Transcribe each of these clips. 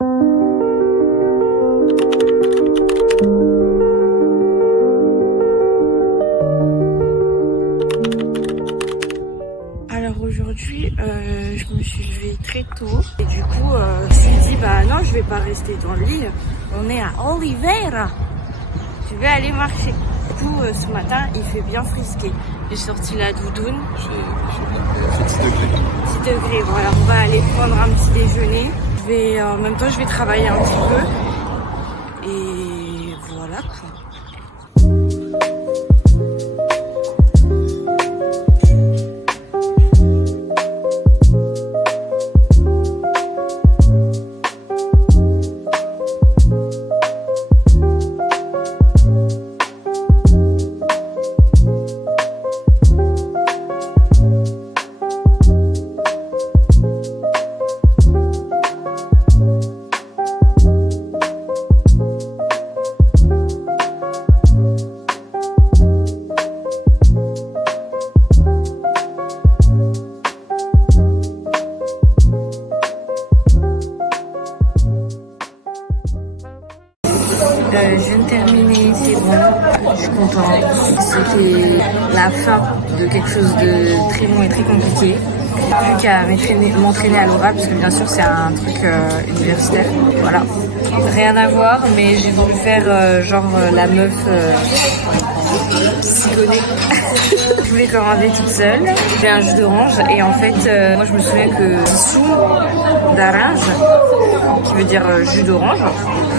Alors aujourd'hui, je me suis levée très tôt et du coup, je me suis dit bah non, je vais pas rester dans le lit. On est à Oliveira. Je vais aller marcher. Du coup, ce matin, il fait bien frisqué. J'ai sorti la doudoune. J'ai 10 degrés. 10 degrés. Voilà, on va aller prendre un petit déjeuner. En même temps, je vais travailler un petit peu. Et voilà quoi. Je viens de terminer, c'est bon, je suis contente. C'était la fin de quelque chose de très long et très compliqué. Plus qu'à m'entraîner à l'oral, parce que bien sûr c'est un truc universitaire. Voilà, rien à voir, mais j'ai voulu faire la meuf psychonée. Je voulais commander toute seule. J'ai un jus d'orange et en fait, moi je me souviens que sumo d'orange, qui veut dire jus d'orange.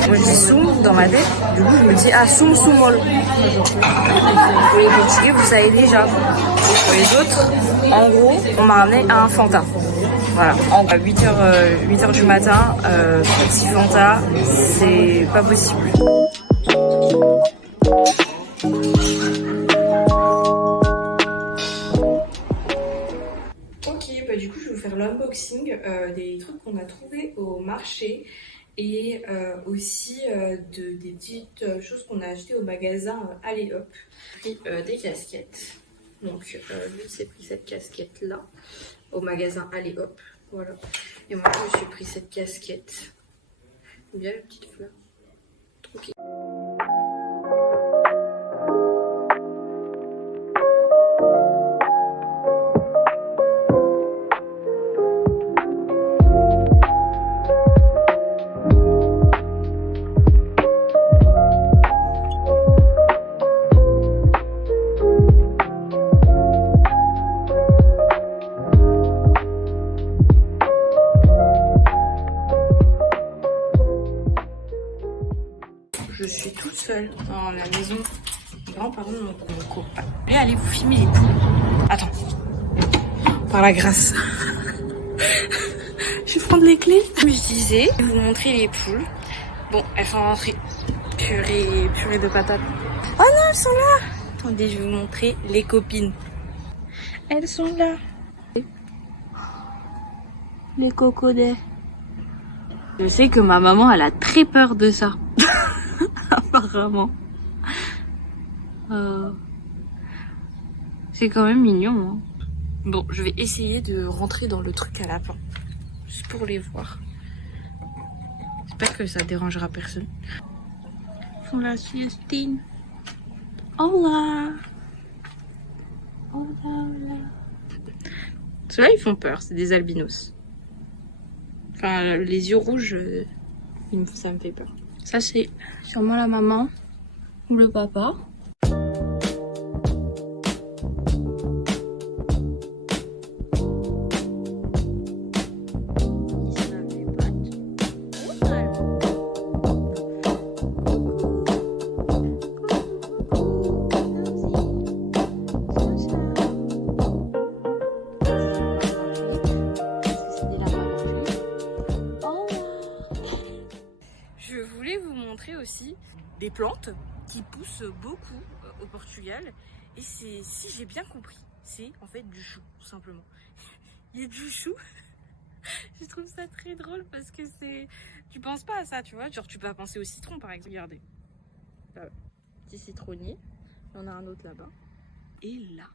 Moi je dis soum dans ma tête, du coup je me dis sum sumol. Pour les Portugais vous savez déjà. Pour les autres, en gros, on m'a ramené à un Fanta. Voilà, à 8h du matin, petit Fanta, c'est pas possible. Ok, bah du coup je vais vous faire l'unboxing des trucs qu'on a trouvés au marché. Et aussi des petites choses qu'on a achetées au magasin Allez Hop. J'ai pris des casquettes. Donc lui s'est pris cette casquette là au magasin Allez Hop. Voilà. Et moi je me suis pris cette casquette. Bien la petite fleur. Trop cool. Je suis toute seule dans la maison des grands-parents de mon copain. Allez vous filmer les poules. Attends. Par la grâce. Je vais prendre les clés. Comme je disais, je vais vous montrer les poules. Bon, elles sont rentrées. Purée de patates. Oh non, elles sont là. Attendez, je vais vous montrer les copines. Elles sont là. Les cocodets. Je sais que ma maman, elle a très peur de ça. Apparemment. C'est quand même mignon. Hein. Bon, je vais essayer de rentrer dans le truc à lapin. Juste pour les voir. J'espère que ça dérangera personne. Ils font la siestine. Hola. Hola, hola. Ceux-là, ils font peur. C'est des albinos. Enfin, les yeux rouges, ça me fait peur. Ça, c'est sûrement la maman ou le papa. Je voulais vous montrer aussi des plantes qui poussent beaucoup au Portugal. Et c'est, si j'ai bien compris, c'est en fait du chou, tout simplement. Il y a du chou. Je trouve ça très drôle parce que c'est... Tu penses pas à ça, tu vois. Genre tu peux penser au citron par exemple. Regardez. Là, petit citronnier. Il y en a un autre là-bas. Et là,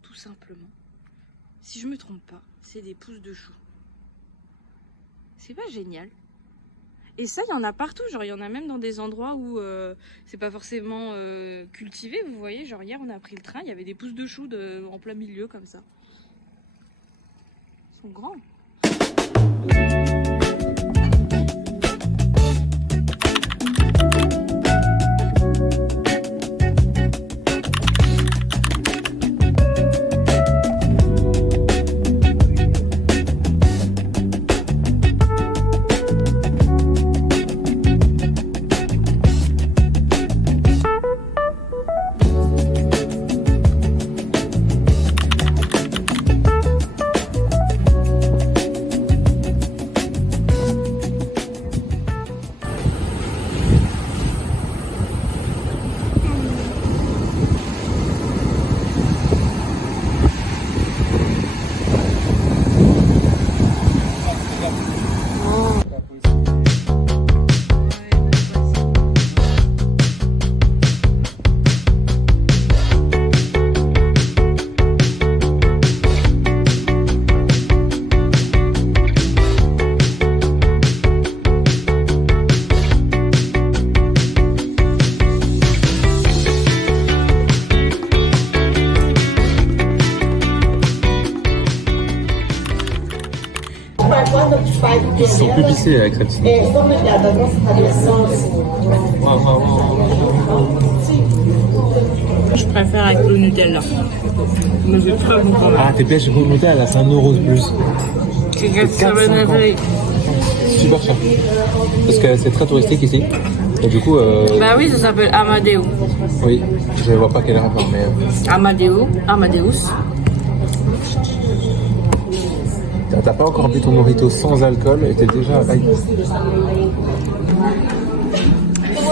tout simplement, si je me trompe pas, c'est des pousses de chou. C'est pas génial? Et ça, il y en a partout. Genre, il y en a même dans des endroits où c'est pas forcément cultivé. Vous voyez, genre hier, on a pris le train, il y avait des pousses de choux en plein milieu comme ça. Ils sont grands. Ils sont plus pissés avec cette petite. Je préfère avec le Nutella. Mais c'est très bon quand même. Ah, tes pêches au Nutella, c'est 1 € de plus. C'est 4,50 €. Super cher. Parce que c'est très touristique ici. Et du coup. Bah oui, ça s'appelle Amadeo. Oui, je vois pas quel est le rapport, mais. Amadeus. T'as pas encore bu ton mojito sans alcool et t'es déjà hype.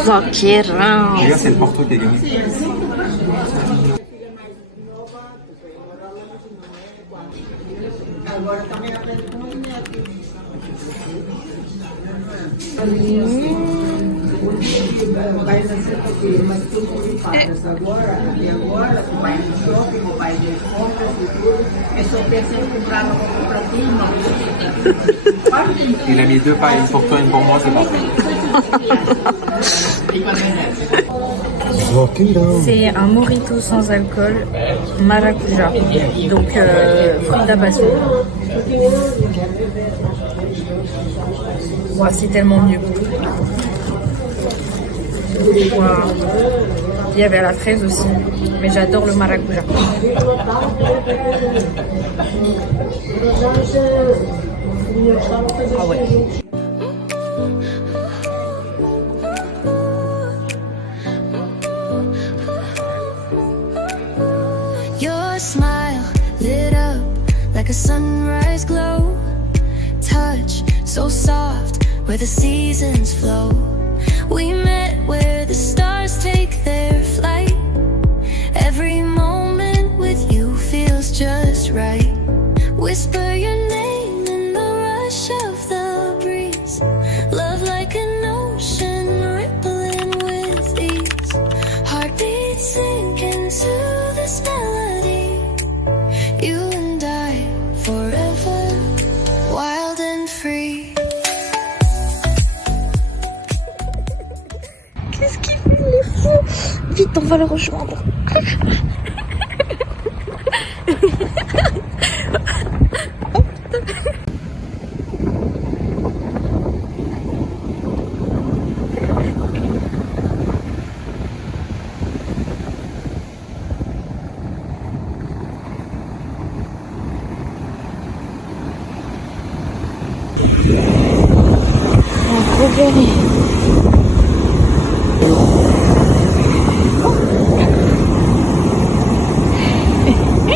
Vaqueirão. Regarde, c'est le Porto qui a gagné. Il a mis 2 pailles, une pour toi, une pour moi, c'est parfait. C'est un mojito sans alcool, maracuja, donc fruit d'abasso. Ouais, c'est tellement mieux. Wow. Il y avait à la fraise aussi, mais j'adore le maracuja. Ah ouais. Your smile lit up like a sunrise glow. Touch so soft where the seasons flow. We met where the stars take their flight. Every moment with you feels just right. Whisper your name in the rush of the breeze. Love like an ocean rippling with ease. Heartbeats sink into this melody. You and I forever, wild and free. Qu'est-ce qu'il fait, il est fou! Vite, on va le rejoindre.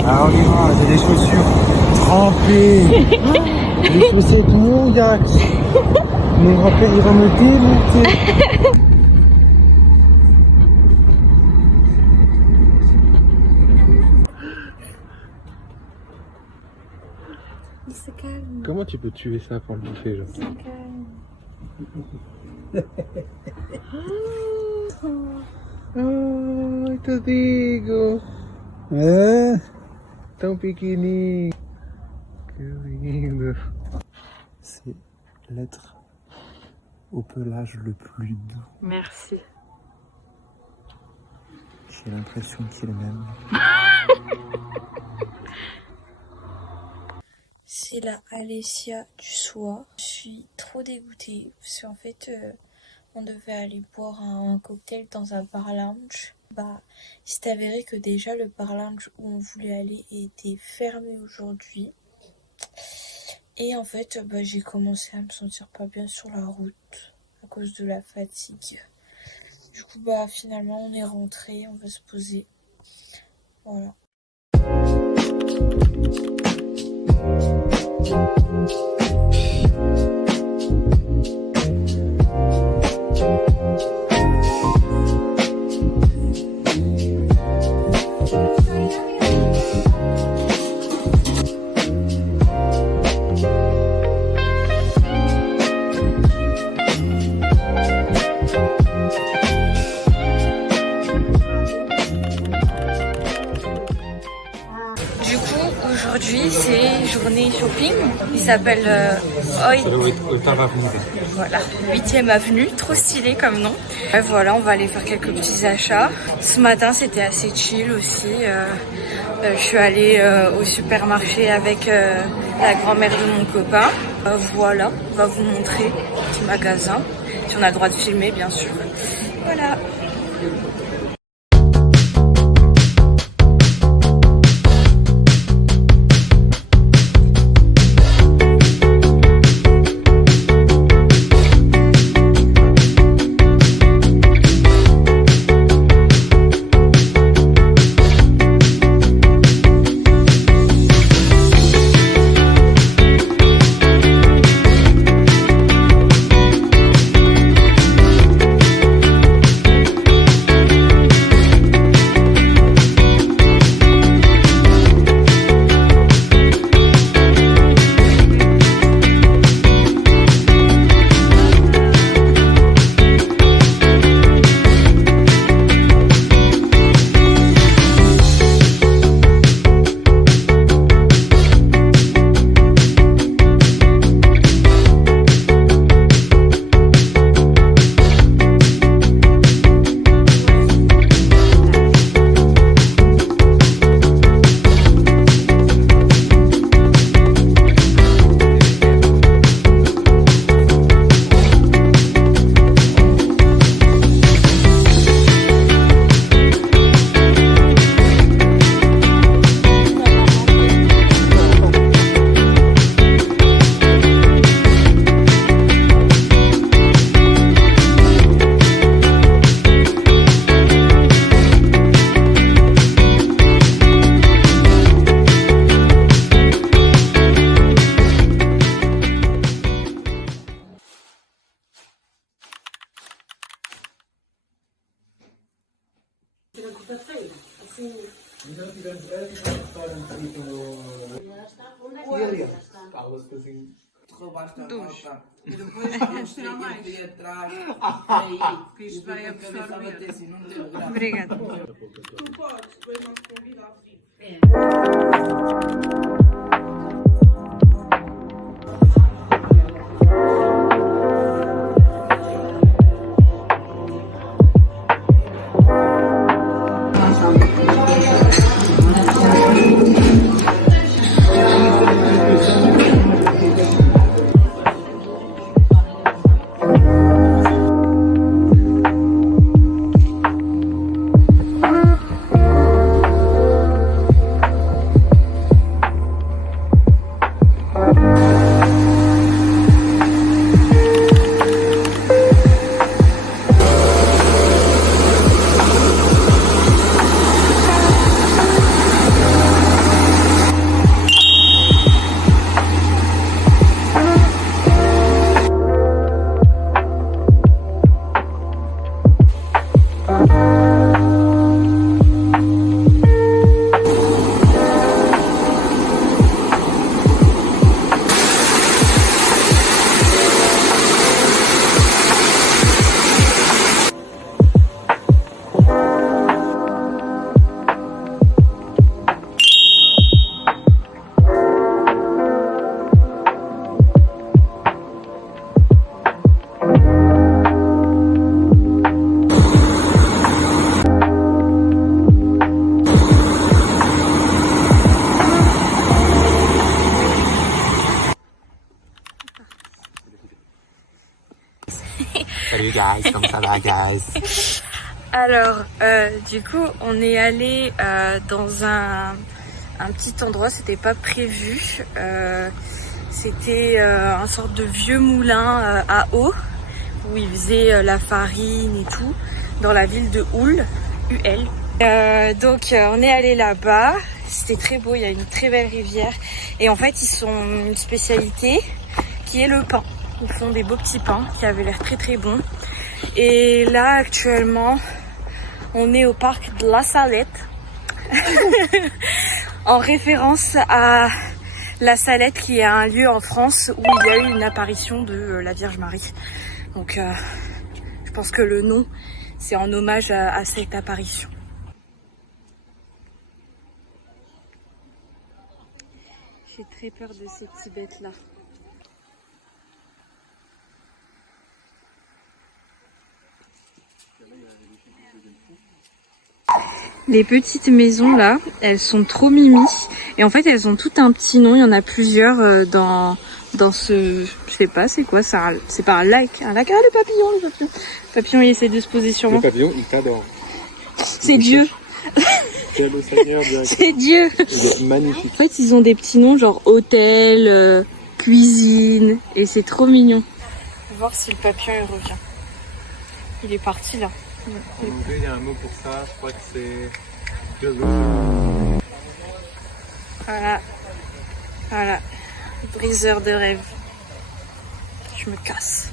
Ah, on y va, j'ai des chaussures trempées. Les chaussettes mouillac. Mon grand-père, il va me démonter. Il se calme. Comment tu peux tuer ça pour le bouffer, genre? Il se calme. Oh, te digo. Tão pequenininho. Que lindo. C'est lettre au pelage le plus doux. Merci. J'ai l'impression qu'il m'aime. C'est la Alessia du soir. Je suis trop dégoûtée parce qu'en fait on devait aller boire un cocktail dans un bar lounge. Il s'est avéré que déjà le bar lounge où on voulait aller était fermé aujourd'hui. Et en fait j'ai commencé à me sentir pas bien sur la route à cause de la fatigue. Du coup finalement on est rentré, on va se poser. Voilà. Aujourd'hui, c'est journée shopping. Il s'appelle Voilà, 8e avenue, trop stylé comme nom. Voilà, on va aller faire quelques petits achats. Ce matin, c'était assez chill aussi. Je suis allée au supermarché avec la grand-mère de mon copain. Voilà, on va vous montrer le petit magasin. Si on a le droit de filmer, bien sûr. Voilà. Duas. E depois vamos tirar mais. Aí, que isto vai absorver. Obrigada. Tu podes, depois nós convidamos. Salut guys, comment ça va guys? Alors, du coup, on est allé dans un petit endroit, c'était pas prévu. C'était un sorte de vieux moulin à eau où ils faisaient la farine et tout dans la ville de Hull, UL. Donc on est allé là-bas, c'était très beau, il y a une très belle rivière et en fait ils ont une spécialité qui est le pain. Ils font des beaux petits pains qui avaient l'air très très bons. Et là actuellement on est au parc de La Salette en référence à La Salette qui est un lieu en France où il y a eu une apparition de la Vierge Marie. Donc je pense que le nom c'est en hommage à cette apparition. J'ai très peur de ces petits bêtes là. Les petites maisons là, elles sont trop mimi et en fait elles ont tout un petit nom, il y en a plusieurs dans ce, je sais pas c'est quoi ça, c'est pas un lac, ah le papillon, le papillon il essaie de se poser sur moi. Le papillon il t'adore. C'est Dieu. C'est le Seigneur direct. C'est Dieu. Il est magnifique. En fait ils ont des petits noms genre hôtel, cuisine et c'est trop mignon. On va voir si le papillon il revient. Il est parti là. En anglais, il y a un mot pour ça, je crois que c'est... Voilà. Voilà. Briseur de rêve. Je me casse.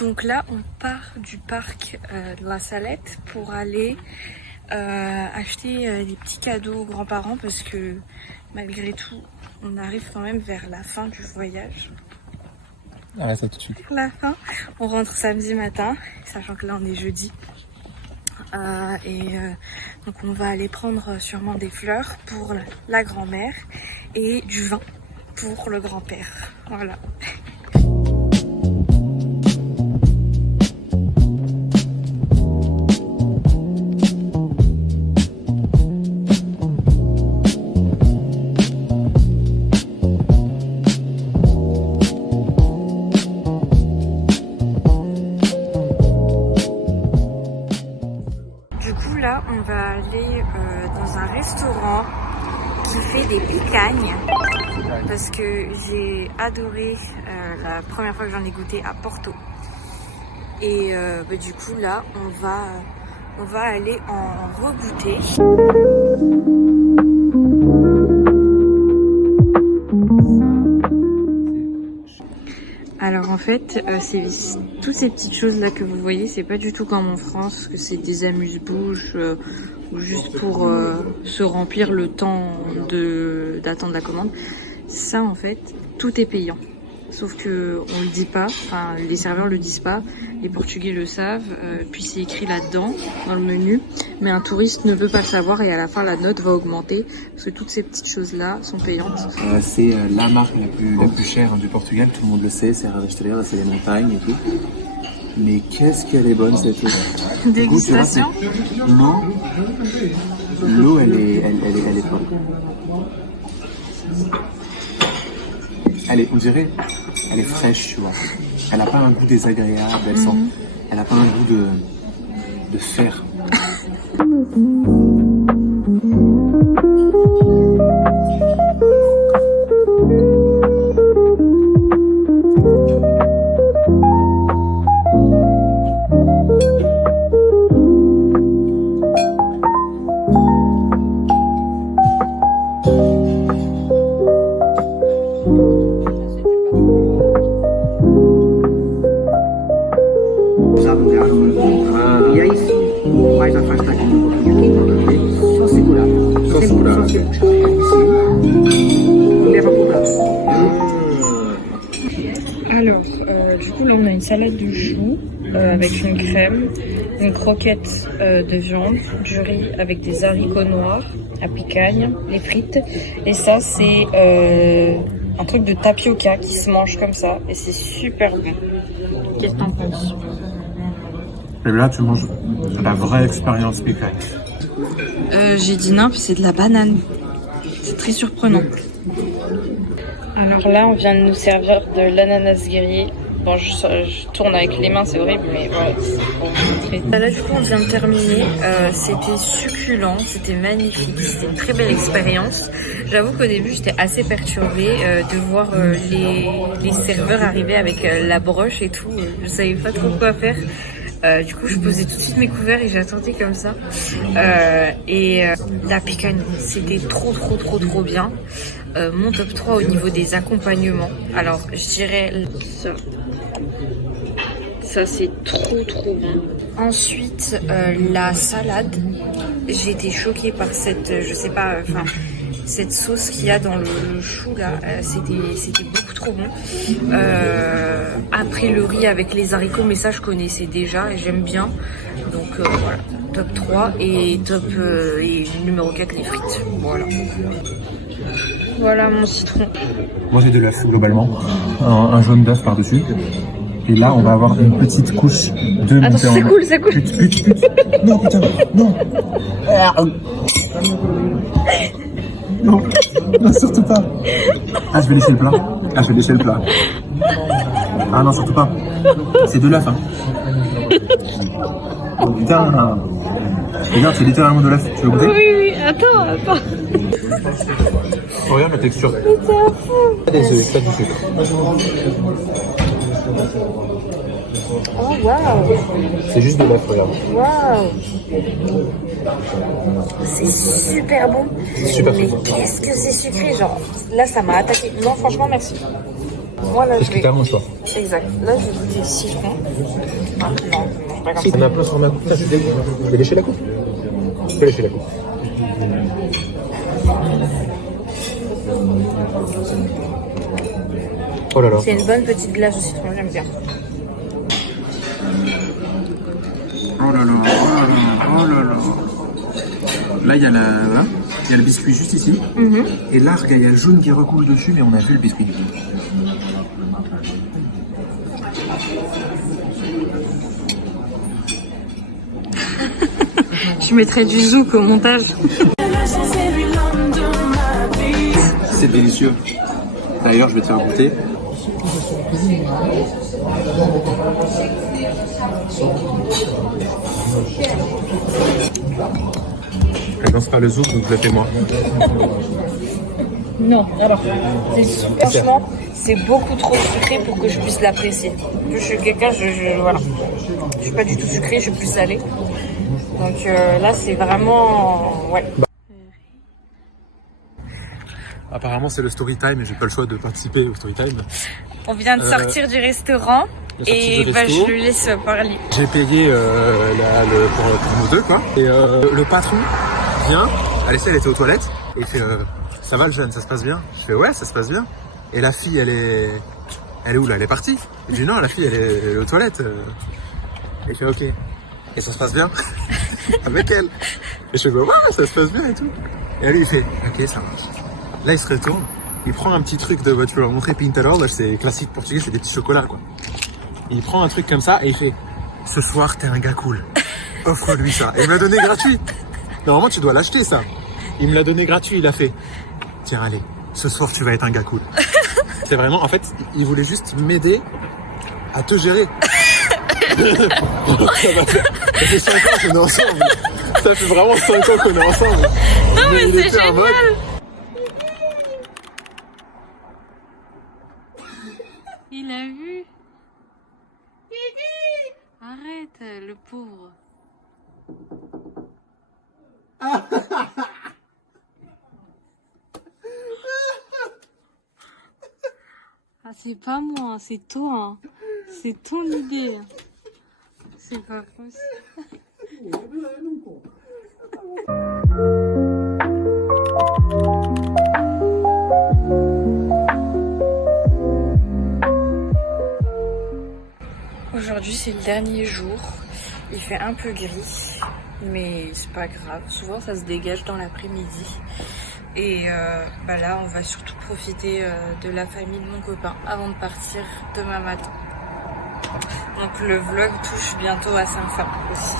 Donc là, on part du parc de La Salette pour aller acheter des petits cadeaux aux grands-parents parce que malgré tout, on arrive quand même vers la fin du voyage. Ah ça tout de suite. La fin, on rentre samedi matin, sachant que là on est jeudi. Donc on va aller prendre sûrement des fleurs pour la grand-mère et du vin pour le grand-père. Voilà. Là, on va aller dans un restaurant qui fait des picagnes parce que j'ai adoré la première fois que j'en ai goûté à Porto. Et du coup là, on va aller en regoûter. Alors en fait, c'est toutes ces petites choses là que vous voyez, c'est pas du tout comme en France, que c'est des amuse-bouches ou juste pour se remplir le temps d'attendre la commande. Ça en fait, tout est payant. Sauf que on le dit pas, enfin les serveurs le disent pas, les Portugais le savent, puis c'est écrit là-dedans, dans le menu, mais un touriste ne veut pas le savoir et à la fin la note va augmenter parce que toutes ces petites choses-là sont payantes. C'est la marque la plus chère du Portugal, tout le monde le sait, c'est Rivesteler, c'est les montagnes et tout. Mais qu'est-ce qu'elle est bonne cette eau. Dégustation. L'eau elle est folle. On dirait, elle est fraîche, tu vois. Elle n'a pas un goût désagréable, elle n'a pas un goût de fer. usado de árbol. E aí sim, mais afastadinho um pouquinho aqui, pra ver. Só segurar. Só segurar. Só segurar. E leva pro braço. Alors, du coup, là, on a une salade de choux avec une crème, une croquette de viande, du riz avec des haricots noirs à picagne, les frites. Et ça, c'est un truc de tapioca qui se mange comme ça. Et c'est super bon. Qu'est-ce que t'en penses? Et là, tu manges la vraie expérience picagne. J'ai dit non, puis c'est de la banane. C'est très surprenant. Alors là, on vient de nous servir de l'ananas grillé. Bon, je tourne avec les mains, c'est horrible, mais voilà, c'est pour vous montrer. Là, du coup, on vient de terminer. C'était succulent, c'était magnifique, c'était une très belle expérience. J'avoue qu'au début, j'étais assez perturbée de voir les serveurs arriver avec la broche et tout. Je savais pas trop quoi faire. Du coup, je posais tout de suite mes couverts et j'attendais comme ça. La picagne, c'était trop bien. Mon top 3 au niveau des accompagnements. Alors, je dirais ça. Ça, c'est trop bon. Ensuite, la salade. J'ai été choquée par cette, je sais pas, enfin, cette sauce qu'il y a dans le chou là. C'était beaucoup trop bon. Après, le riz avec les haricots, mais ça, je connaissais déjà et j'aime bien. Donc, voilà. Top 3 et et numéro 4, les frites. Voilà. Voilà mon citron. Moi j'ai de l'œuf globalement, un jaune d'œuf par-dessus. Et là on va avoir une petite couche de Attends, c'est cool, c'est cool. Pute. Non putain, non. Non, surtout pas. Ah je vais laisser le plat. Ah non, surtout pas. C'est de l'œuf hein. Oh, putain. Regarde, c'est littéralement de l'œuf. Tu veux goûter? Oui, attends. Oh, regarde la texture. Mais t'es un fou. Des œufs, pas du sucre. Oh waouh. C'est juste de l'œuf, regarde. Waouh. C'est super bon. Super Mais bon. qu'est-ce que c'est sucré, genre. Là, ça m'a attaqué. Non, franchement, merci. Moi, là, C'est ce que t'as mon choix. Exact. Là, je vais goûter citron. Ah, non, je pas comme ça. On a un peu sur ma coupe. Je vais lécher la coupe. Je peux lécher la coupe. Oh là là. C'est une bonne petite glace de citron, j'aime bien. Oh là là. Là, il y a le biscuit juste ici. Et là, regarde, il y a le jaune qui recoule dessus, mais on a vu le biscuit. Je mettrai du zouk au montage. C'est délicieux. D'ailleurs, je vais te faire goûter. Elle danse pas le zouk, donc je le fais moi. Non, alors, franchement, c'est beaucoup trop sucré pour que je puisse l'apprécier. Je suis quelqu'un, voilà. Je suis pas du tout sucré, je suis plus salé. Donc là, c'est vraiment... Ouais. Apparemment, c'est le story time et j'ai pas le choix de participer au story time. On vient de sortir du restaurant et je lui laisse parler. J'ai payé pour nous deux, quoi. Et le patron vient, elle était aux toilettes et il fait ça va le jeune, ça se passe bien? Je fais ouais, ça se passe bien. Et la fille, elle est où là? Elle est partie? Je dis non, la fille, elle est aux toilettes. Et il fait ok. Et ça se passe bien avec elle. Et je fais ouais, ça se passe bien et tout. Et lui, il fait ok, ça marche. Là, il se retourne, il prend un petit truc de, tu vas montrer Pintarol, là, c'est classique portugais, c'est des petits chocolats, quoi. Et il prend un truc comme ça et il fait ce soir, t'es un gars cool. Offre-lui ça. Et il m'a donné gratuit. Normalement, tu dois l'acheter, ça. Il me l'a donné gratuit, il a fait tiens, allez, ce soir, tu vas être un gars cool. C'est vraiment, en fait, il voulait juste m'aider à te gérer. Ça fait 5 ans qu'on est ensemble. Ça fait vraiment 5 ans qu'on est ensemble. Non, mais c'est génial. Il a vu. Arrête, le pauvre. Ah, c'est pas moi, c'est toi. C'est ton idée. C'est pas fausse. Aujourd'hui c'est le dernier jour, il fait un peu gris, mais c'est pas grave, souvent ça se dégage dans l'après-midi. Et là on va surtout profiter de la famille de mon copain avant de partir demain matin. Donc le vlog touche bientôt à sa fin aussi.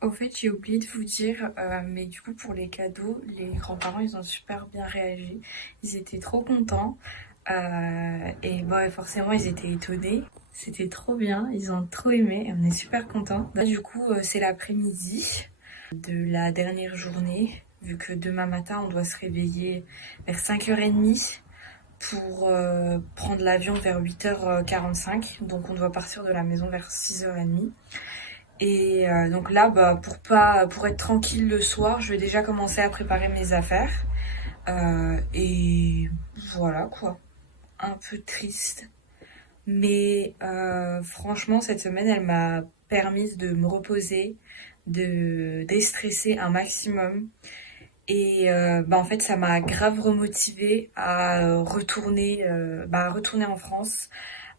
Au fait, j'ai oublié de vous dire, mais du coup pour les cadeaux, les grands-parents ils ont super bien réagi. Ils étaient trop contents et forcément ils étaient étonnés. C'était trop bien, ils ont trop aimé et on est super contents. Là, du coup c'est l'après-midi de la dernière journée, vu que demain matin on doit se réveiller vers 5h30 pour prendre l'avion vers 8h45. Donc on doit partir de la maison vers 6h30. Et donc là, pour être tranquille le soir, je vais déjà commencer à préparer mes affaires. Et voilà quoi, un peu triste. Mais franchement, cette semaine, elle m'a permis de me reposer, de déstresser un maximum. Et en fait, ça m'a grave remotivée à retourner en France,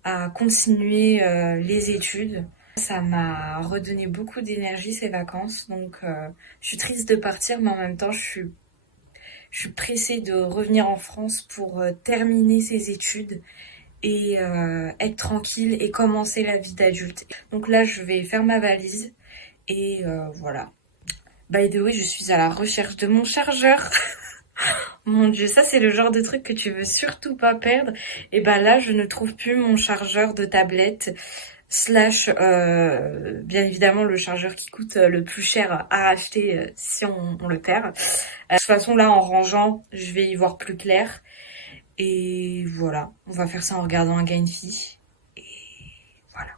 à continuer les études. Ça m'a redonné beaucoup d'énergie ces vacances, donc je suis triste de partir, mais en même temps je suis pressée de revenir en France pour terminer ces études et être tranquille et commencer la vie d'adulte. Donc là je vais faire ma valise et voilà. By the way, je suis à la recherche de mon chargeur. Mon dieu, ça c'est le genre de truc que tu veux surtout pas perdre. Et là je ne trouve plus mon chargeur de tablette. Bien évidemment le chargeur qui coûte le plus cher à acheter si on le perd. De toute façon là en rangeant je vais y voir plus clair. Et voilà, on va faire ça en regardant un gars et une fille. Et voilà.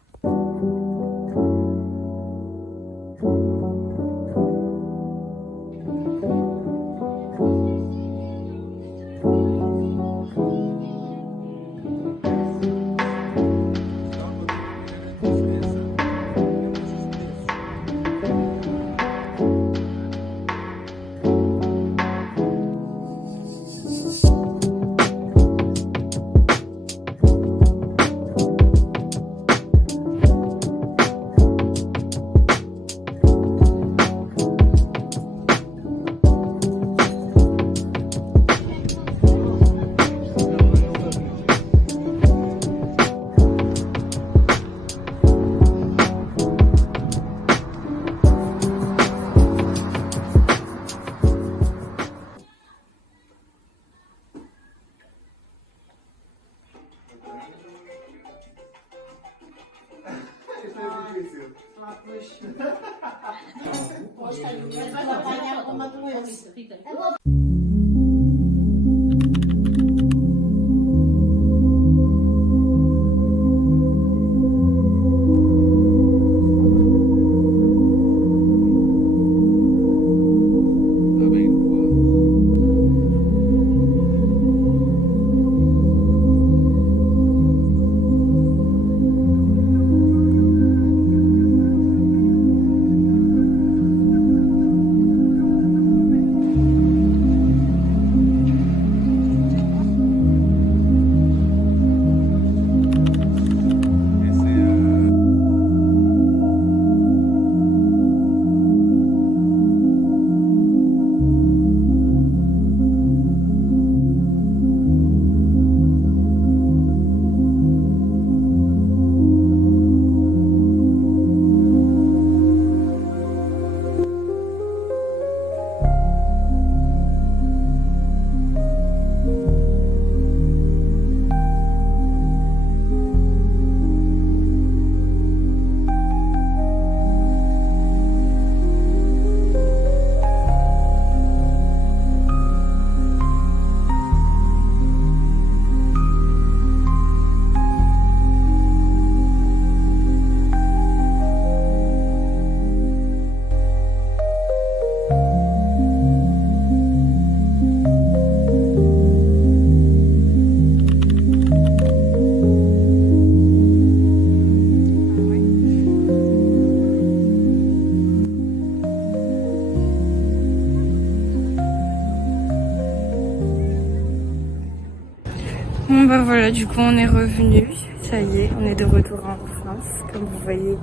Bon bah voilà, du coup on est revenu. Ça y est, on est de retour en France, comme vous voyez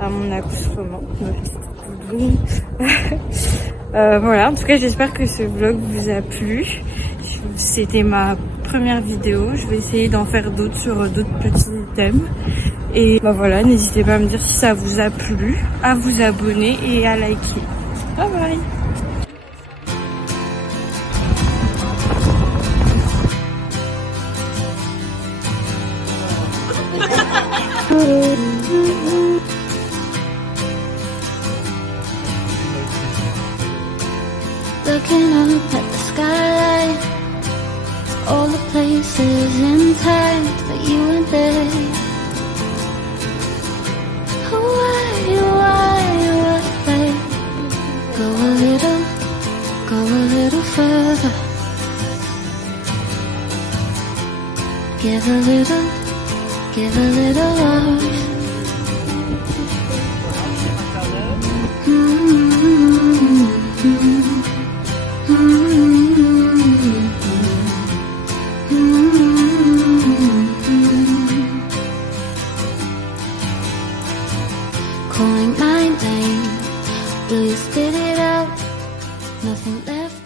à mon accouchement. Voilà, en tout cas j'espère que ce vlog vous a plu. C'était ma première vidéo, je vais essayer d'en faire d'autres sur d'autres petits thèmes. Et bah voilà, n'hésitez pas à me dire si ça vous a plu, à vous abonner et à liker. Bye bye. Looking up at the skyline, all the places and times that you were there. Why? Go a little further. Give a little love. Calling my name, will you spit it out? Nothing left.